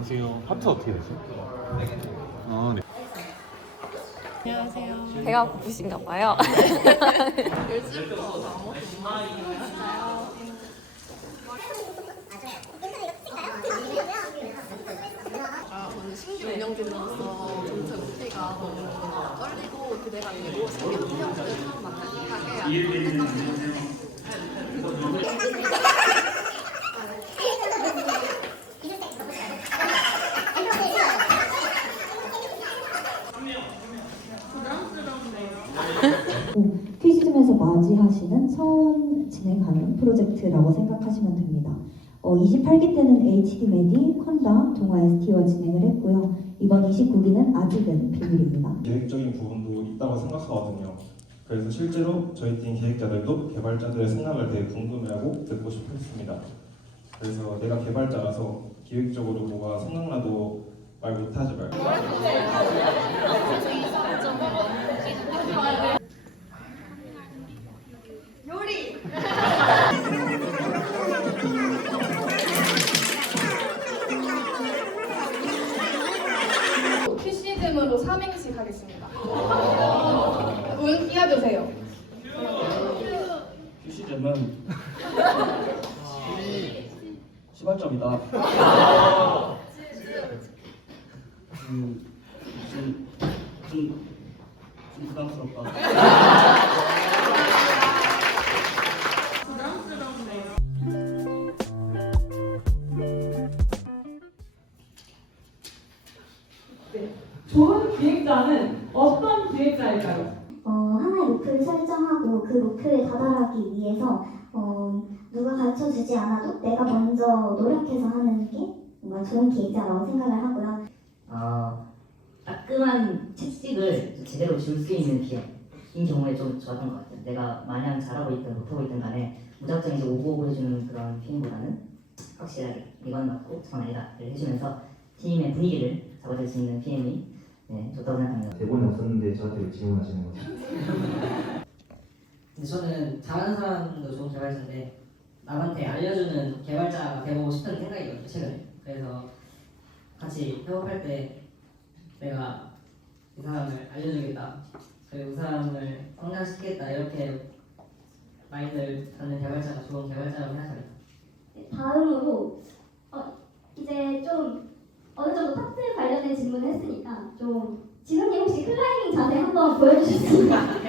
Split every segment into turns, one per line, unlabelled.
안녕하세요. 하트 어떻게 되세요? 아, 네.
배가 고프신가 봐요.
아, 신규 운영진으로서 전체 목표가 너무 떨리고 기대가 되고 신규 운영진을 처음 만나기 하게 생각했는데
퀴즈즘에서 맞이하시는 처음 진행하는 프로젝트라고 생각하시면 됩니다. 어, 28기 때는 HD 메디, 콘다, 동아 ST와 진행을 했고요. 이번 29기는 아직은 비밀입니다.
계획적인 부분도 있다고 생각하거든요. 그래서 실제로 저희 팀 기획자들도 개발자들의 생각을 되게 궁금해하고 듣고 싶어 했습니다. 그래서 내가 개발자라서 기획적으로 뭐가 생각나도 말 못하지 말고
삼행시 가겠습니다. 운 띄워주세요.
퀴시즘은 시발점이다. 음, 좀, 좀, 좀 부담스럽다.
좋은 기획자는 어떤 기획자일까요?
어, 하나의 목표를 설정하고 그 목표에 다다르기 위해서 어, 누가 가르쳐 주지 않아도 내가 먼저 노력해서 하는 게 뭔가 좋은 기획자라고 생각을 하고요.
어, 따끔한 채찍을 좀 제대로 줄 수 있는 기회인 경우에 좀 좋았던 것 같아요. 내가 마냥 잘하고 있든 못하고 있든 간에 무작정 이제 오고오고 해주는 그런 PM보다는 확실하게 이건 맞고 저건 아니다를 해주면서 팀의 분위기를 잡아줄 수 있는 PM이 네, 좋다고 생각합니다.
대본이 없었는데 저한테 왜 질문하시는 거죠?
근데 저는 잘하는 사람도 좋은 개발자인데 남한테 알려주는 개발자가 되고 싶은 생각이거든요 최근에. 그래서 같이 협업할 때 내가 이 사람을 알려주겠다. 그리고 이 사람을 성장시키겠다. 이렇게 마인드를 갖는 개발자가 좋은 개발자라고 생각합니다.
다음으로 어, 이제 좀 어느 정도 탑스 관련된 질문을 했으니까 좀 지훈님 혹시 클라이밍 자세 한번 보여주실 수 있나요?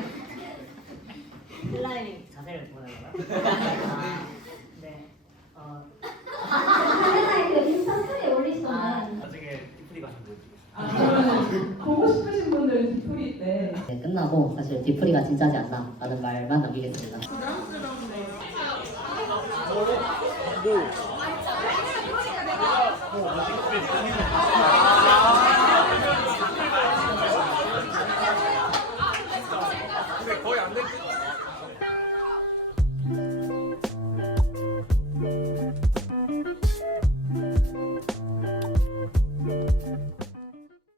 클라이밍 자세를 보는 거요? 아, 네 어,
카메라에 그 인스타 스토리에 올리시던데
나중에 디프리 가서 보여드리겠습니다
아, 보고 싶으신 분들은 디프리 때
네, 끝나고 사실 디프리가 진짜지 않나 라는 말만 남기겠습니다
뭐